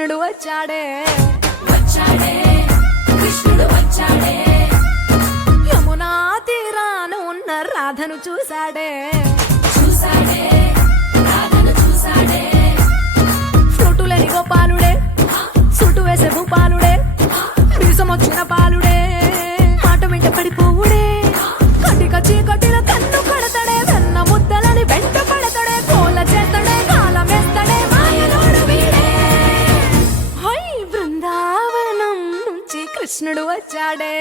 కృష్ణుడు వచ్చాడే వచ్చాడే కృష్ణుడు వచ్చాడే యమునా తీరాన ఉన్న రాధను చూశాడే చూసాడే రాధను చూసాడే ఫ్లూటులేని గోపాలుడే సుటు వేసే భూపాలుడే వీసమొచ్చిన పాలుడే మాట వెంట పడిపోవుడే కటిక చీకటిలో కన్ను కడతాడే వెన్న ముద్దలని వెంట పడతాడే కోల చేస్తాడే కాలమేస్తాడే మాయలోడు వీడే హై బృందావనం నుంచి కృష్ణుడు వచ్చాడే